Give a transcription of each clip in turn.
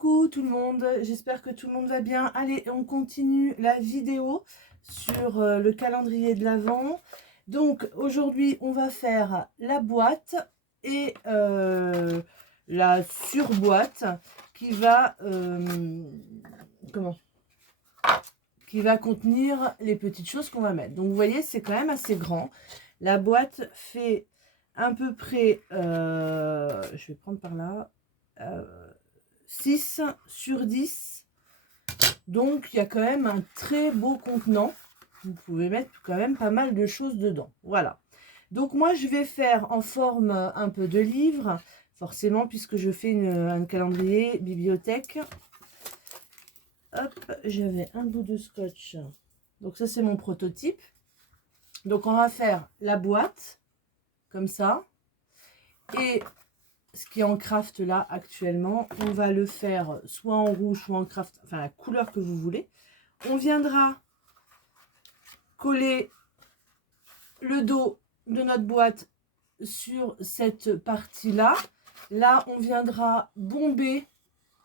Coucou tout le monde, j'espère que tout le monde va bien. Allez, on continue la vidéo sur le calendrier de l'Avent. Donc aujourd'hui, on va faire la boîte et la surboîte qui va qui va contenir les petites choses qu'on va mettre. Donc vous voyez, c'est quand même assez grand. La boîte fait à peu près, je vais prendre par là, 6 sur 10. Donc il y a quand même un très beau contenant. Vous pouvez mettre quand même pas mal de choses dedans. Voilà. Donc moi je vais faire en forme un peu de livre, forcément, puisque je fais un calendrier bibliothèque. Hop, j'avais un bout de scotch. Donc ça c'est mon prototype. Donc on va faire la boîte comme ça. Et ce qui est en craft là actuellement, on va le faire soit en rouge, soit en craft, enfin la couleur que vous voulez. On viendra coller le dos de notre boîte sur cette partie là. Là on viendra bomber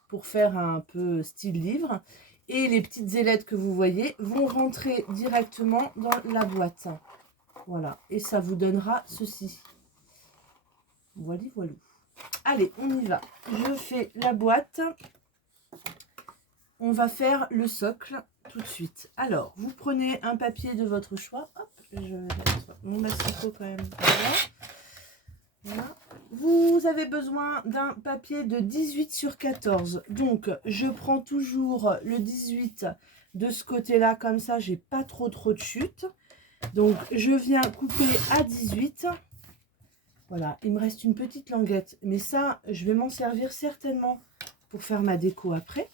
pour faire un peu style livre. Et les petites ailettes que vous voyez vont rentrer directement dans la boîte. Voilà, et ça vous donnera ceci. Voilà, voilà. Allez, on y va. Je fais la boîte. On va faire le socle tout de suite. Alors, vous prenez un papier de votre choix. Hop, je vais mettre mon massicot quand même. Voilà. Vous avez besoin d'un papier de 18 sur 14. Donc, je prends toujours le 18 de ce côté-là. Comme ça, j'ai pas trop de chute. Donc, je viens couper à 18. Voilà, il me reste une petite languette. Mais ça, je vais m'en servir certainement pour faire ma déco après.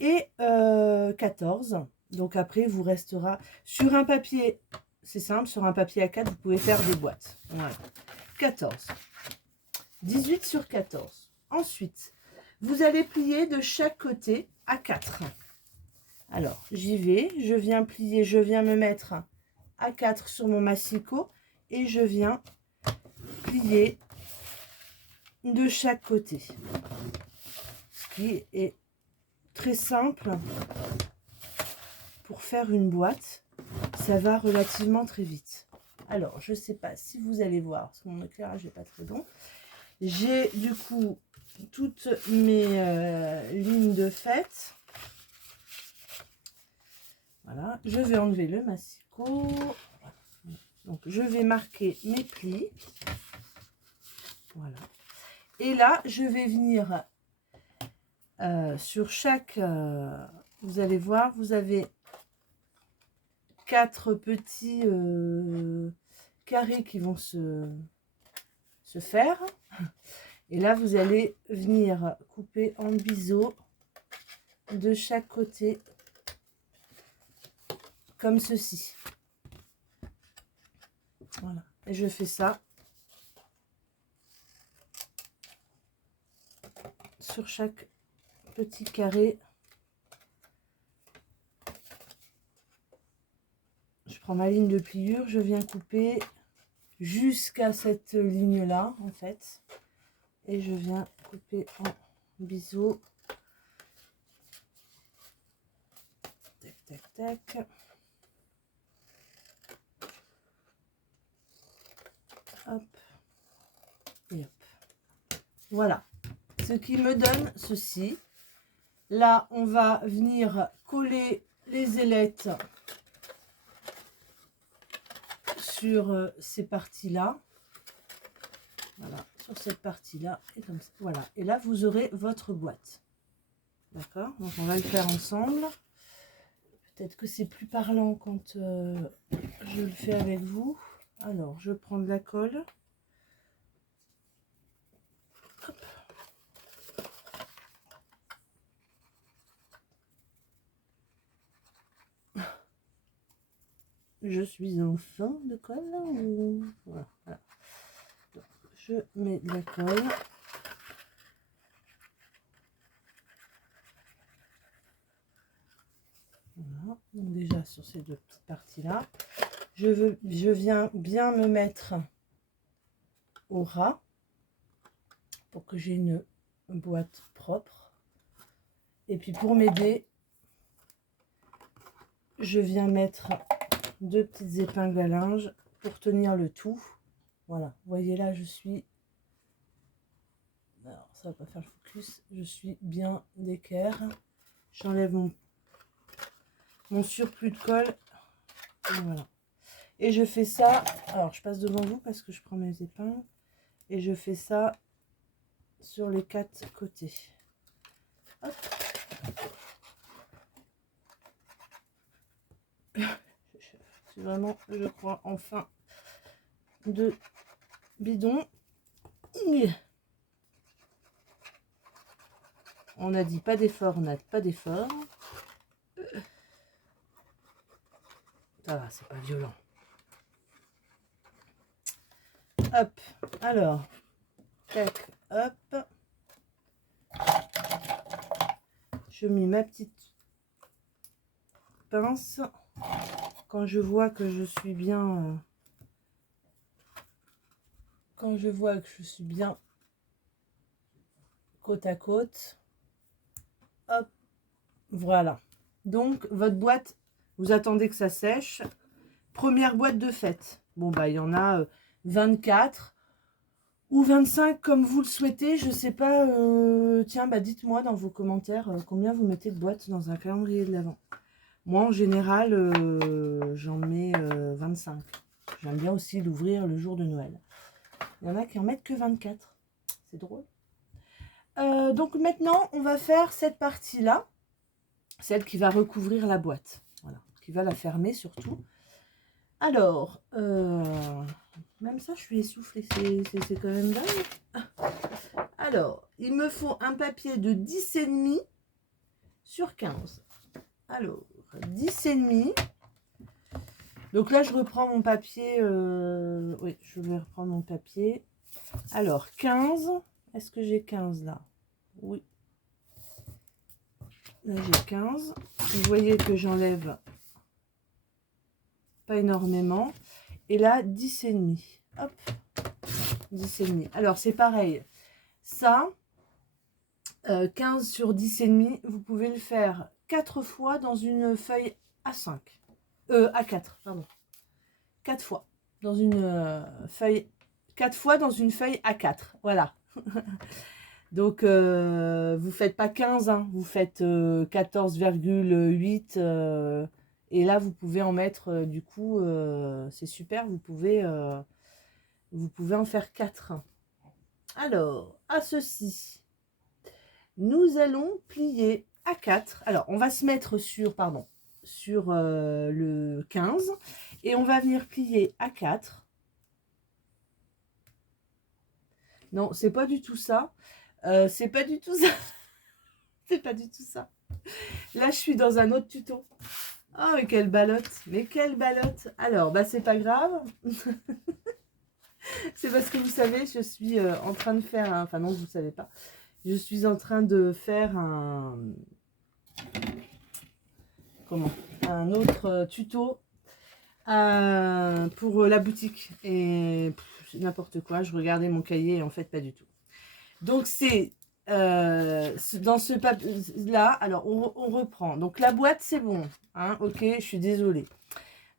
Et 14. Donc après, il vous restera sur un papier, c'est simple, sur un papier A4, vous pouvez faire des boîtes. Voilà. 14. 18 sur 14. Ensuite, vous allez plier de chaque côté à 4. Alors, j'y vais, je viens plier, je viens me mettre à 4 sur mon massicot et je viens plier de chaque côté. Ce qui est très simple pour faire une boîte, ça va relativement très vite. Alors, je ne sais pas si vous allez voir, parce que mon éclairage n'est pas très bon. J'ai du coup toutes mes lignes de fête. Voilà, je vais enlever le massicot. Donc, je vais marquer mes plis. Voilà. Et là, je vais venir sur chaque... vous allez voir, vous avez 4 petits carrés qui vont se faire. Et là, vous allez venir couper en biseau de chaque côté, comme ceci. Voilà. Et je fais ça sur chaque petit carré. Je prends ma ligne de pliure, je viens couper jusqu'à cette ligne là en fait, et je viens couper en biseau. Tac tac tac. Hop et hop. Voilà, ce qui me donne ceci. Là on va venir coller les ailettes sur ces parties là. Voilà, sur cette partie là, et comme ça. Voilà, et là vous aurez votre boîte. D'accord, donc on va le faire ensemble. Peut-être que c'est plus parlant quand je le fais avec vous. Alors, je prends de la colle. Hop. Je suis en fin de colle ou... Voilà, voilà. Donc, je mets de la colle. Voilà. Donc déjà sur ces deux petites parties là, je viens bien me mettre au ras pour que j'ai une boîte propre. Et puis pour m'aider, je viens mettre 2 petites épingles à linge pour tenir le tout. Voilà, vous voyez là, je suis... Alors, ça va pas faire le focus. Je suis bien d'équerre. J'enlève mon surplus de colle. Et voilà. Et je fais ça... Alors, je passe devant vous parce que je prends mes épingles. Et je fais ça sur les 4 côtés. Hop. C'est vraiment, je crois, enfin de bidon. On a dit pas d'effort, on n'a pas d'effort. Ça va, c'est pas violent. Hop, alors, tac, hop. Je mets ma petite pince. Quand je vois que je suis bien... quand je vois que je suis bien côte à côte, hop, voilà. Donc, votre boîte, vous attendez que ça sèche. Première boîte de fête. Bon, bah, il y en a 24 ou 25 comme vous le souhaitez. Je sais pas. Tiens, bah, dites-moi dans vos commentaires combien vous mettez de boîtes dans un calendrier de l'Avent. Moi, en général, j'en mets 25. J'aime bien aussi l'ouvrir le jour de Noël. Il y en a qui en mettent que 24. C'est drôle. Donc maintenant, on va faire cette partie-là. Celle qui va recouvrir la boîte. Voilà. Qui va la fermer surtout. Alors, même ça, je suis essoufflée. C'est quand même dingue. Alors, il me faut un papier de 10,5 sur 15. Alors, 10,5. Donc là, je reprends mon papier. Oui, je vais reprendre mon papier. Alors, 15. Est-ce que j'ai 15 là? Oui. Là, j'ai 15. Vous voyez que j'enlève pas énormément. Et là, 10,5. Hop. 10,5. Alors, c'est pareil. Ça, 15 sur 10,5, vous pouvez le faire 4 fois dans une feuille A5. A4, pardon. 4 fois dans une feuille. 4 fois dans une feuille A4. Voilà. Donc, vous faites pas 15, hein, vous faites 14,8. Et là, vous pouvez en mettre, du coup, c'est super, vous pouvez en faire 4. Alors, à ceci, nous allons plier à 4. Alors, on va se mettre sur, pardon, sur le 15 et on va venir plier à 4. Non, c'est pas du tout ça. C'est pas du tout ça. C'est pas du tout ça. Là, je suis dans un autre tuto. Oh, mais quelle ballotte. Mais quelle ballotte. Alors, bah, c'est pas grave. C'est parce que vous savez, je suis en train de faire... Enfin, non, vous ne savez pas. Je suis en train de faire un... Comment? Un autre tuto pour la boutique. Et n'importe quoi. Je regardais mon cahier et en fait, pas du tout. Donc, c'est... dans ce papier là, alors on reprend. Donc la boîte, c'est bon. Hein, ok, je suis désolée.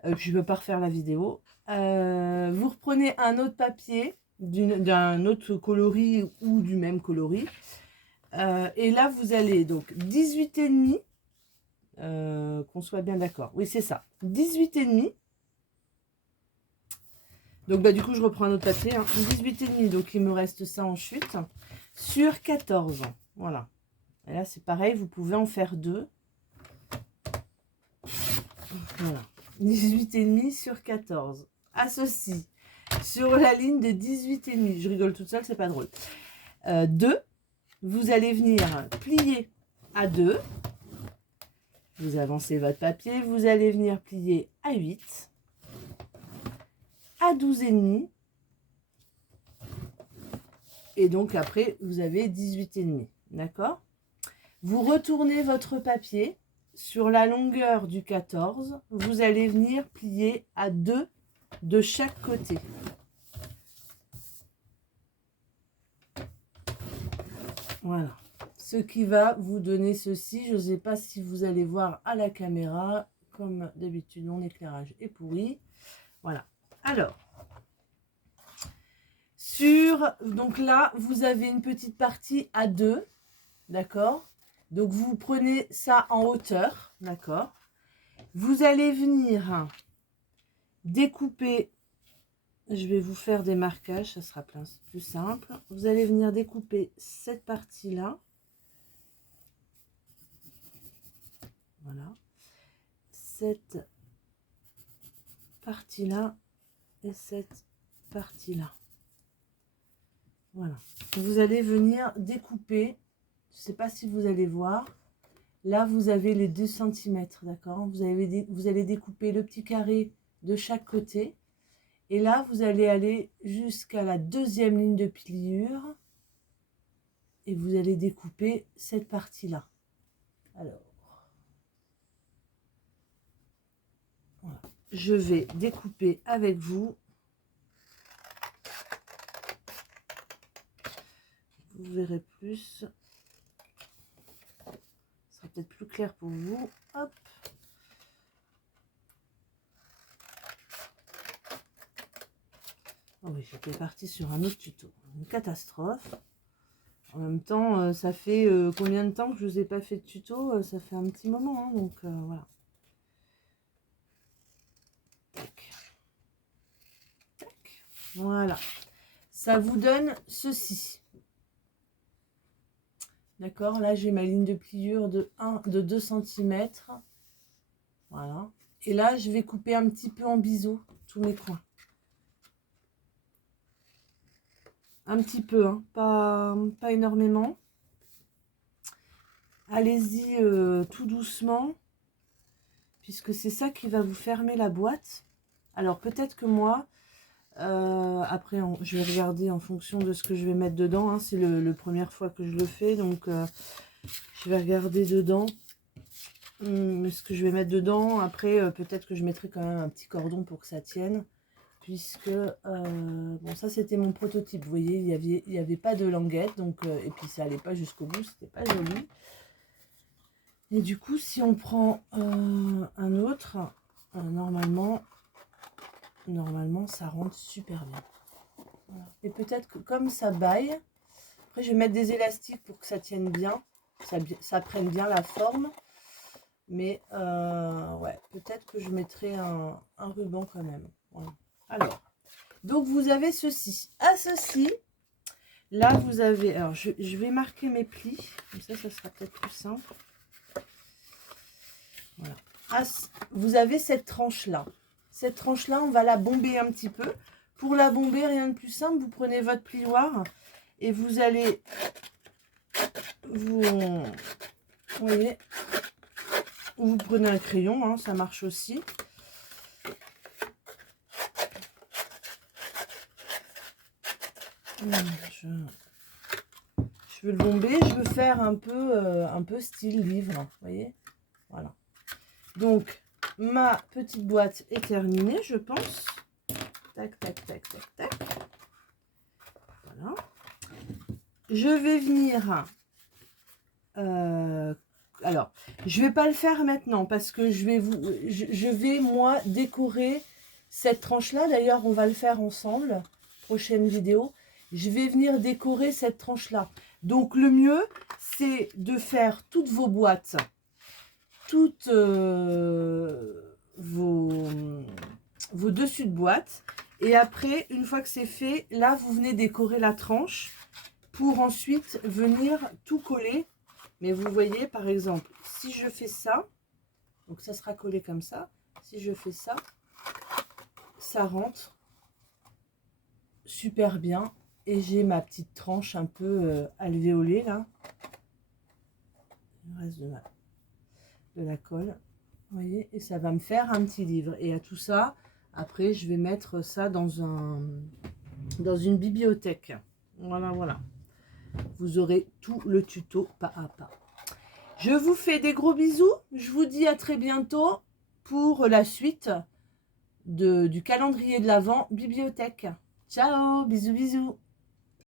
Je ne peux pas refaire la vidéo. Vous reprenez un autre papier d'un autre coloris ou du même coloris. Et là, vous allez donc 18,5. Qu'on soit bien d'accord. Oui, c'est ça. 18,5. Donc, bah, du coup, je reprends un autre papier. Hein. 18,5. Donc, il me reste ça en chute. Sur 14. Voilà. Et là, c'est pareil. Vous pouvez en faire 2. Voilà. 18,5 sur 14. À ceci. Sur la ligne de 18,5. Je rigole toute seule, c'est pas drôle. 2. Vous allez venir plier à 2. Vous avancez votre papier. Vous allez venir plier à 8. À 12,5. Et donc après, vous avez 18,5. D'accord? Vous retournez votre papier sur la longueur du 14. Vous allez venir plier à 2 de chaque côté. Voilà. ce qui va vous donner ceci. Je ne sais pas si vous allez voir à la caméra. Comme d'habitude, mon éclairage est pourri. Voilà. Alors, donc là, vous avez une petite partie à 2. D'accord? Donc, vous prenez ça en hauteur. D'accord? Vous allez venir découper. Je vais vous faire des marquages, ça sera plus simple. Vous allez venir découper cette partie-là. Voilà. Cette partie-là et cette partie-là. Voilà. Vous allez venir découper. Je ne sais pas si vous allez voir. Là, vous avez les 2 cm, d'accord? Vous allez découper le petit carré de chaque côté. Et là, vous allez aller jusqu'à la 2e ligne de pliure. Et vous allez découper cette partie-là. Alors, voilà. Je vais découper avec vous. Vous verrez plus. Ce sera peut-être plus clair pour vous. Hop. Oh oui, j'étais partie sur un autre tuto. Une catastrophe. En même temps, ça fait combien de temps que je ne vous ai pas fait de tuto? Ça fait un petit moment, hein, donc voilà. Tac. Tac. Voilà. Ça vous donne ceci. D'accord? Là, j'ai ma ligne de pliure de 2 cm. Voilà. Et là, je vais couper un petit peu en biseau tous mes coins. Un petit peu, hein, pas énormément. Allez-y tout doucement, puisque c'est ça qui va vous fermer la boîte. Alors peut-être que moi, après je vais regarder en fonction de ce que je vais mettre dedans. Hein, c'est la première fois que je le fais, donc je vais regarder dedans ce que je vais mettre dedans. Après peut-être que je mettrai quand même un petit cordon pour que ça tienne. Puisque, bon, ça c'était mon prototype, vous voyez, il n'y avait pas de languette, donc, et puis ça n'allait pas jusqu'au bout, c'était pas joli. Et du coup, si on prend un autre, normalement, ça rentre super bien. Voilà. Et peut-être que comme ça baille, après je vais mettre des élastiques pour que ça tienne bien, ça prenne bien la forme. Mais, ouais, peut-être que je mettrai un ruban quand même. Voilà. Alors, donc vous avez ceci. À ceci, là vous avez, alors je vais marquer mes plis, comme ça sera peut-être plus simple. Voilà. Vous avez cette tranche-là. Cette tranche-là, on va la bomber un petit peu. Pour la bomber, rien de plus simple, vous prenez votre plioir et vous allez, vous voyez, vous prenez un crayon, hein, ça marche aussi. Je veux le bomber, je veux faire un peu style livre, vous voyez, voilà. Donc ma petite boîte est terminée, je pense. Tac, tac, tac, tac, tac. Voilà. Je vais venir. Alors, je vais pas le faire maintenant parce que je vais moi décorer cette tranche là. D'ailleurs, on va le faire ensemble. Prochaine vidéo. Je vais venir décorer cette tranche là. Donc le mieux, c'est de faire toutes vos boîtes, toutes vos dessus de boîte. Et après, une fois que c'est fait, là, vous venez décorer la tranche pour ensuite venir tout coller. Mais vous voyez, par exemple, si je fais ça, donc ça sera collé comme ça. Si je fais ça, ça rentre super bien. Et j'ai ma petite tranche un peu alvéolée, là. Le reste de la colle. Vous voyez, et ça va me faire un petit livre. Et à tout ça, après, je vais mettre ça dans une bibliothèque. Voilà, voilà. Vous aurez tout le tuto pas à pas. Je vous fais des gros bisous. Je vous dis à très bientôt pour la suite du calendrier de l'Avent bibliothèque. Ciao, bisous, bisous.